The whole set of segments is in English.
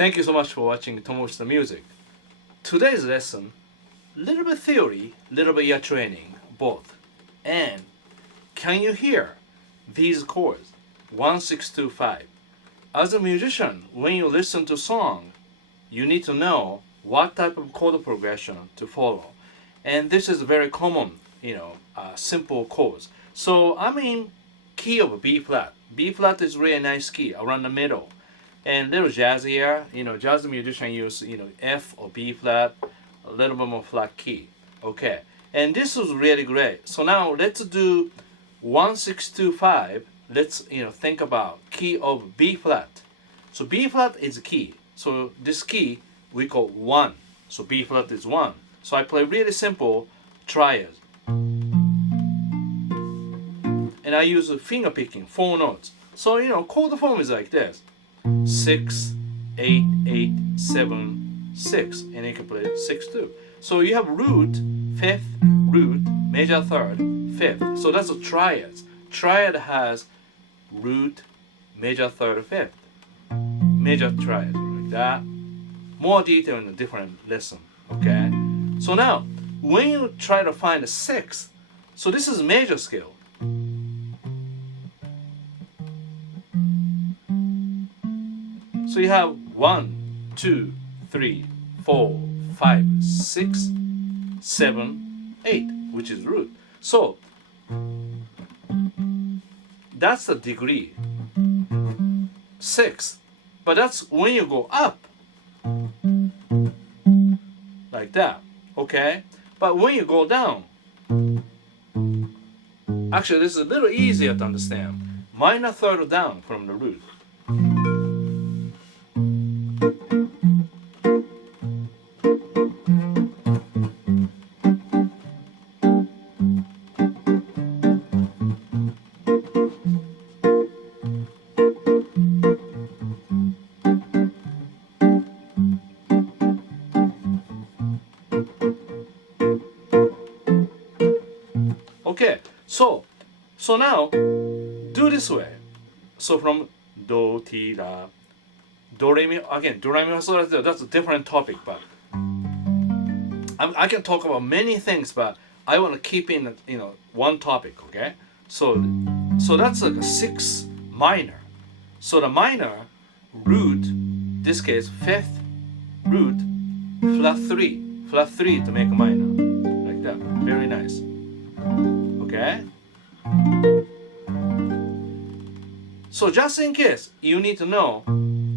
Thank you so much for watching Tomo's the Music. Today's lesson, little bit theory, little bit ear training, both. And can you hear these chords? 1, 6, 2, 5. As a musician, when you listen to song, you need to know what type of chord progression to follow. And this is very common, simple chords. So I mean, key of B flat. B flat is really nice key around the middle. And little jazzier, jazz musician use, F or B flat, a little bit more flat key. Okay. And this was really great. So now let's do 1, 6, 2, 5. Let's, think about key of B flat. So B flat is key. So this key we call 1. So B flat is 1. So I play really simple triads. And I use finger picking, 4 notes. So, chord form is like this. 6, 8, 8, 7, 6. And you can play 6, 2. So you have root, 5th, root, major 3rd, 5th. So that's a triads. Triad has root, major 3rd, 5th. Major triad, like that. More detail in a different lesson, okay? So now, when you try to find a 6th, so this is major scale. So you have 1, 2, 3, 4, 5, 6, 7, 8, which is root. So that's the degree, 6. But that's when you go up, like that, okay? But when you go down, actually this is a little easier to understand. Minor 3rd down from the root. Okay, so now do this way. So from do, ti, la, do, re, mi, again, do, re, mi, fa, sol, la, ti, that's a different topic, but I can talk about many things, but I want to keep in, one topic, okay? So that's like a 6 minor. So the minor, root, this case, 5th, root, flat 3 to make a minor, like that, very nice. Okay? So just in case you need to know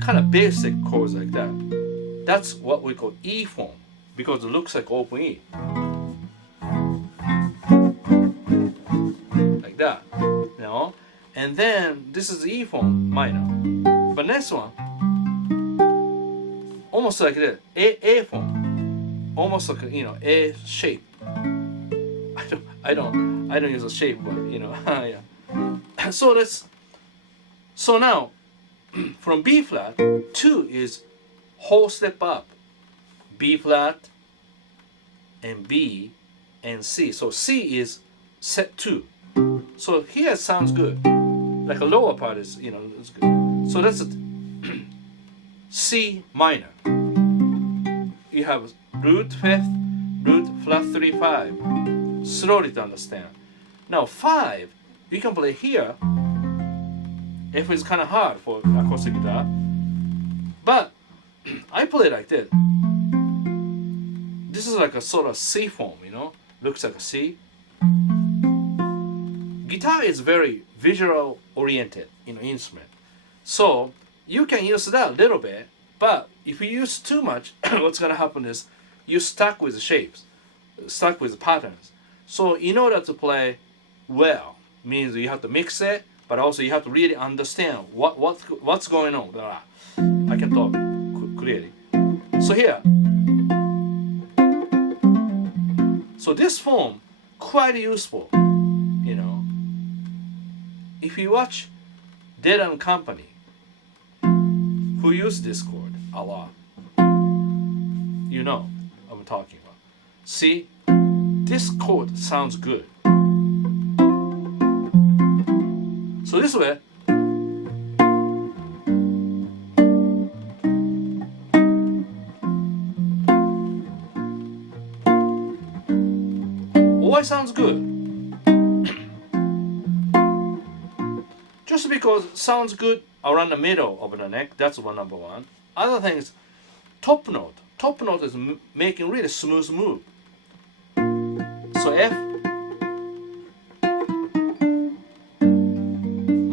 kind of basic chords like that, that's what we call E form, because it looks like open E. Like that, And then this is E form minor. But next one, almost like this, A form, almost like A shape. I don't use a shape, but yeah. So now from B flat, 2 is whole step up. B flat and B and C. So C is set 2. So here sounds good. Like a lower part is, it's good. So that's a C minor. You have root 5th, root flat 3, 5. Slowly to understand. Now 5, you can play here if it's kind of hard for acoustic guitar. But I play like this. This is like a sort of C form, looks like a C. Guitar is very visual oriented, instrument. So you can use that a little bit, but if you use too much, what's gonna happen is you're stuck with shapes, stuck with patterns. So in order to play well, means you have to mix it, but also you have to really understand what's going on. I can talk clearly. So here, so this form quite useful. If you watch Dead and Company, who use this chord a lot, I'm talking about. See, this chord sounds good. So this way, sounds good? Just because it sounds good around the middle of the neck, that's number one. Other thing is top note. Top note is making really smooth move. So F,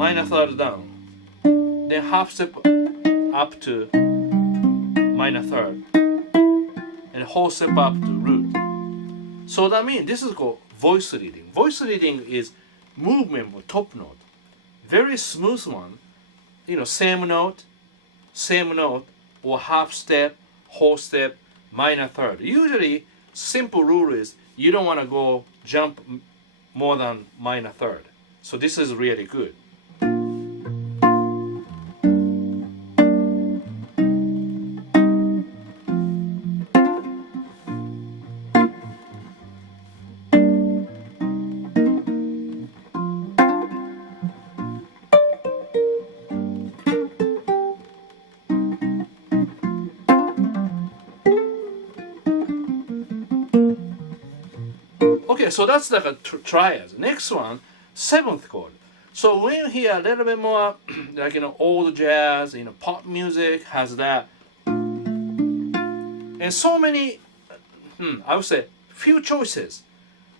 minor third down, then half step up to minor third, and whole step up to root. So that means this is called voice leading. Voice leading is movement of top note. Very smooth one, same note, or half step, whole step, minor third. Usually, simple rule is you don't want to go jump more than minor third. So this is really good. Okay, so that's like a triad. Next one, seventh chord. So when you hear a little bit more, like old jazz, pop music has that, and so many, I would say few choices.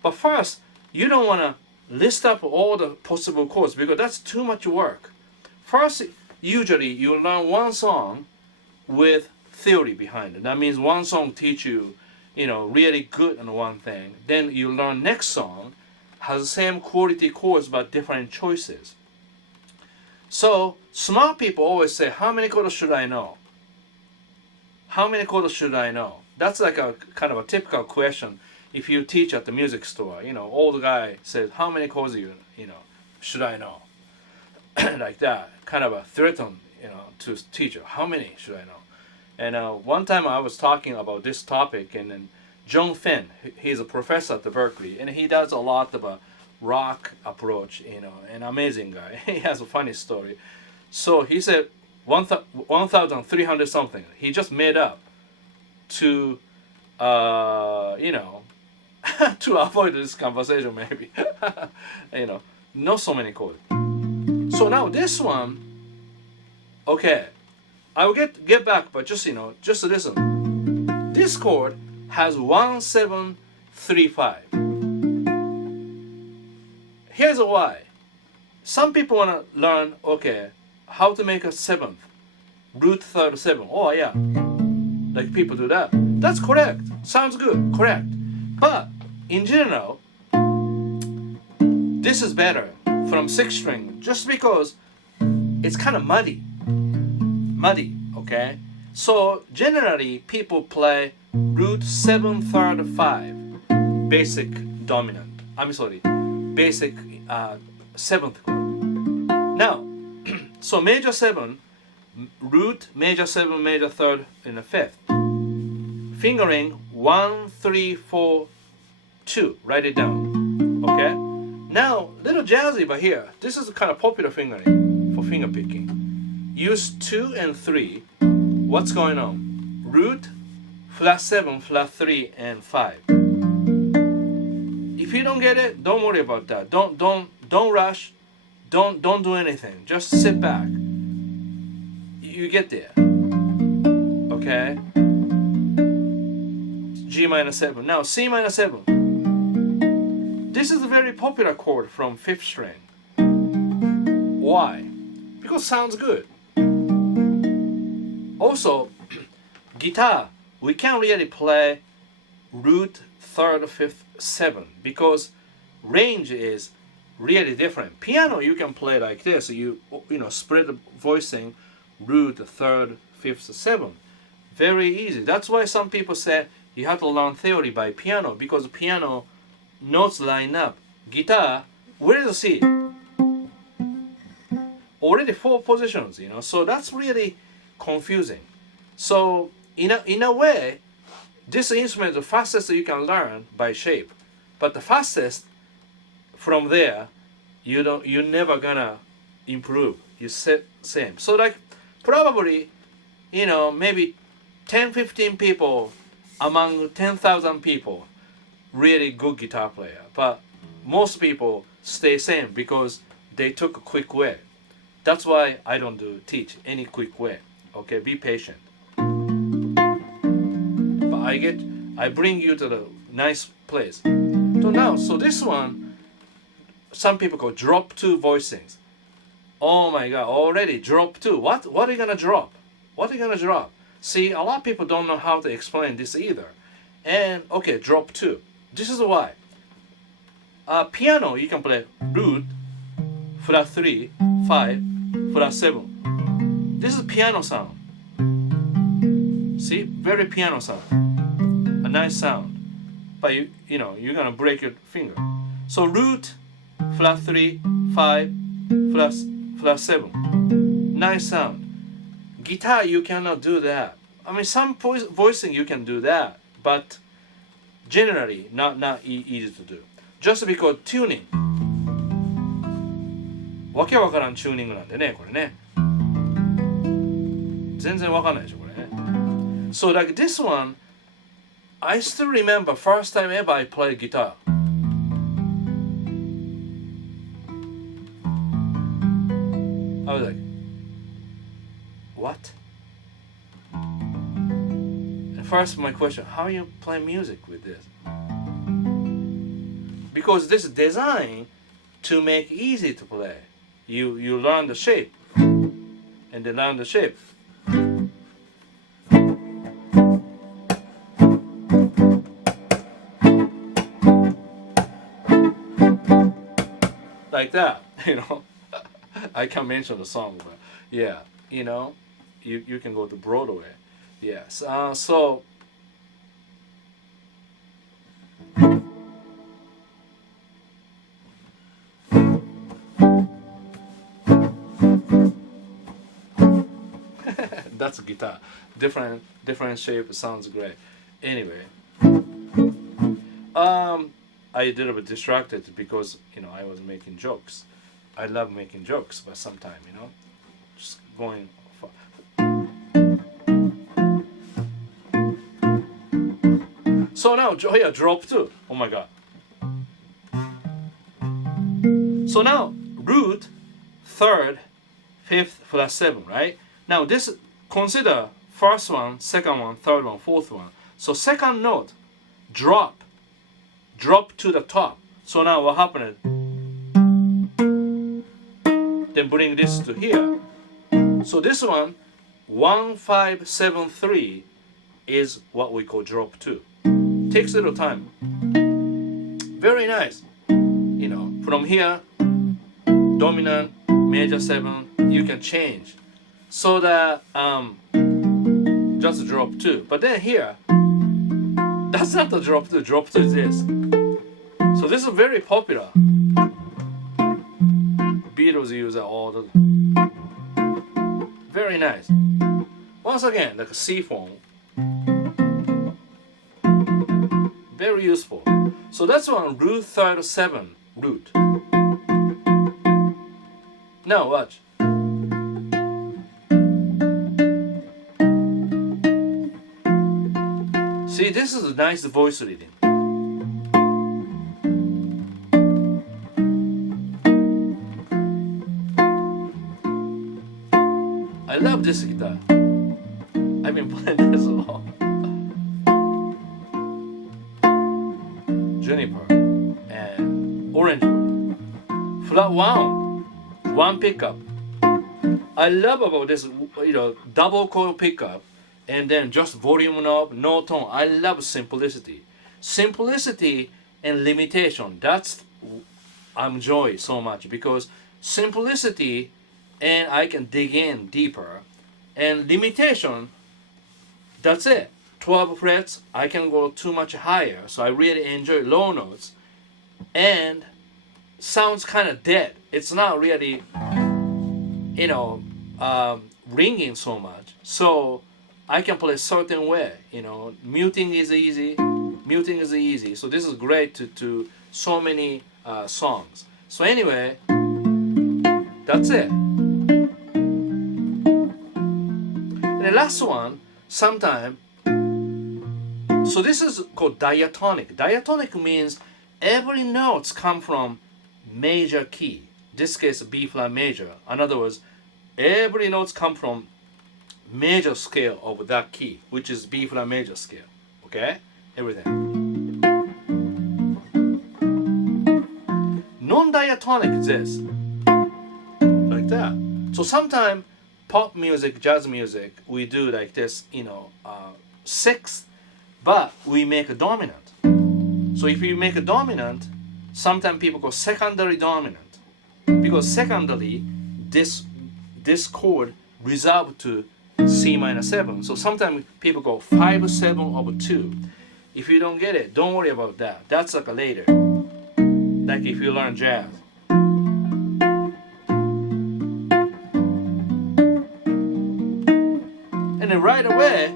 But first, you don't want to list up all the possible chords because that's too much work. First, usually you learn one song with theory behind it. That means one song teach you, really good on one thing. Then you learn next song has the same quality chords but different choices. So smart people always say, how many chords should I know? How many chords should I know? That's like a kind of a typical question if you teach at the music store. Old guy says, how many chords should I know? Like that, kind of a threaten, to teacher. How many should I know? And one time I was talking about this topic, and then John Finn, he's a professor at the Berkeley, and he does a lot of a rock approach, an amazing guy. He has a funny story. So he said 1,300 something. He just made up to, to avoid this conversation maybe. Not so many chords. So now this one, okay. I will get back, but just listen. This chord has 1, 7, 3, 5. Here's why. Some people want to learn, how to make a seventh, root third seven. Oh yeah, like people do that. That's correct. Sounds good. Correct. But in general, this is better from 6 string, just because it's kind of muddy, okay? So generally people play root 7 3rd 5, basic dominant. Basic 7th chord. Now, so major 7, root major 7 major 3rd in the 5th. Fingering 1 3 4 2. Write it down. Okay. Now, little jazzy, but here, this is kind of popular fingering for finger picking. Use 2 and 3. What's going on? Root, flat 7, flat 3, and 5. If you don't get it, don't worry about that. Don't rush. Don't do anything. Just sit back. You get there. Okay. G minor 7. Now C minor 7. This is a very popular chord from 5th string. Why? Because it sounds good. Also, guitar, we can't really play root 3rd, 5th, 7 because range is really different. Piano you can play like this. You spread the voicing root 3rd, 5th, 7. Very easy. That's why some people say you have to learn theory by piano because piano notes line up. Guitar, where is the C? Already 4 positions, so that's really confusing. So in a way, this instrument is the fastest you can learn by shape, but the fastest from there, you're never gonna improve. You set same. So like probably, maybe 10-15 people among 10,000 people really good guitar player, but most people stay same because they took a quick way. That's why I don't teach any quick way. Okay, be patient. But I bring you to the nice place. So this one, some people call drop 2 voicings. Oh my God, already drop 2. What are you gonna drop? What are you gonna drop? See, a lot of people don't know how to explain this either. And okay, drop 2. This is why. Piano, you can play root, flat 3, 5, flat 7. This is piano sound. See, very piano sound. A nice sound. But you know, you're gonna break your finger. So root, flat 3, 5, flat 7. Nice sound. Guitar, you cannot do that. I mean, some voicing you can do that, but generally not easy to do. Just because tuning. わけわからんチューニングなんでね、これね。全然わかんないでしょ、これね。So like this one, I still remember first time ever I played guitar. I was like, what? And first my question, how you play music with this? Because this is designed to make easy to play. You learn the shape, and then learn the shape. Like that, you know. I can't mention the song, but yeah, you know, you can go to Broadway. Yes. So that's a guitar. Different shape. Sounds great. Anyway, I a little bit distracted because I was making jokes. I love making jokes, but sometimes just going. So now here drop 2. Oh my God. So now root 3rd, 5th, flat 7, right? Now this consider first one, second one, third one, fourth one. So second note drop to the top. So now what happened? Then bring this to here. So this one 1, 5, 7, 3 is what we call drop 2. Takes a little time. Very nice. From here, dominant, major 7, you can change. So that just drop 2. But then here, that's not the drop 2. Drop 2 is this. So this is very popular. Beatles use it all the time. Very nice. Once again, like a C phone. Very useful. So that's one root 37 root. Now watch. See, this is a nice voice reading. I love this guitar. I've been playing this a lot. Juniper and Orangewood. Flat 1 pickup. I love about this, double coil pickup, and then just volume knob, no tone. I love simplicity. Simplicity and limitation. That's I enjoy so much because simplicity, and I can dig in deeper, and limitation. That's it. 12 frets. I can go too much higher, so I really enjoy low notes, and sounds kind of dead. It's not really, ringing so much. So I can play a certain way. Muting is easy. So this is great to so many songs. So anyway, that's it. And the last one, sometime So this is called diatonic. Diatonic means every notes come from major key. This case B flat major. In other words, every notes come from major scale of that key, which is B flat major scale. Okay? Everything. Non-diatonic is this. Like that. So sometimes pop music, jazz music, we do like this, sixth, but we make a dominant. So if you make a dominant, sometimes people call secondary dominant. Because secondary, this chord resolved to C minor 7. So sometimes people go 5, 7 over 2. If you don't get it, don't worry about that. That's like a later. Like if you learn jazz. And then right away,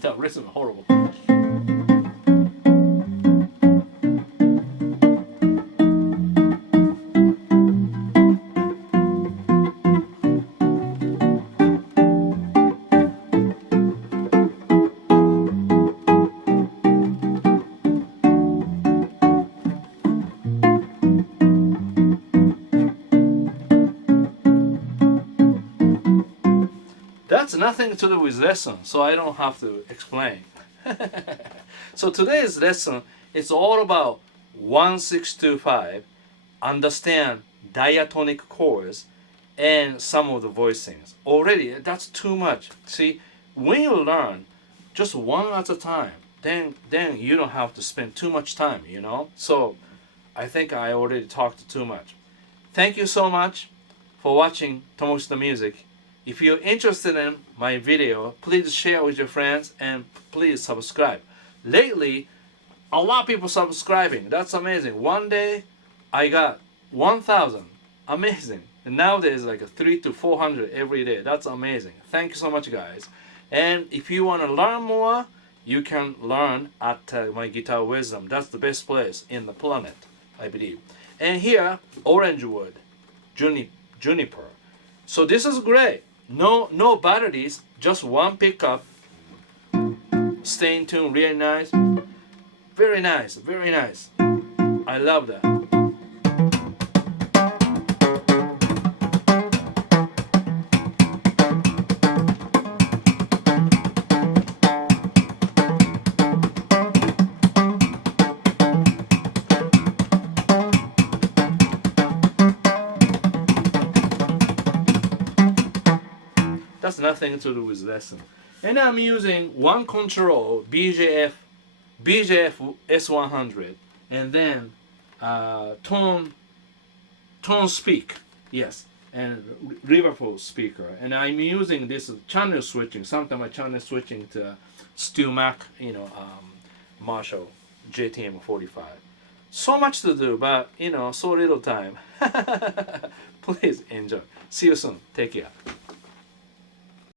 that rhythm is horrible. That's nothing to do with lesson, so I don't have to explain. So today's lesson is all about 1-6-2-5, understand diatonic chords and some of the voicings. Already, that's too much. See, when you learn just one at a time, then you don't have to spend too much time, So I think I already talked too much. Thank you so much for watching Tomo the Music. If you're interested in my video, please share with your friends and please subscribe. Lately, a lot of people subscribing. That's amazing. One day, I got 1,000. Amazing. And nowadays, like 300 to 400 every day. That's amazing. Thank you so much, guys. And if you want to learn more, you can learn at my Guitar Wisdom. That's the best place in the planet, I believe. And here, Orangewood, Juniper. So this is great. No batteries, just one pickup. Stay in tune, really nice. Very nice, very nice. I love that. That's nothing to do with lesson. And I'm using one control BJF-S100 and then tone speak, yes, and Liverpool speaker. And I'm using this channel switching. Sometimes I channel switching to Stu Mac, Marshall JTM 45. So much to do, but so little time. Please enjoy. See you soon. Take care.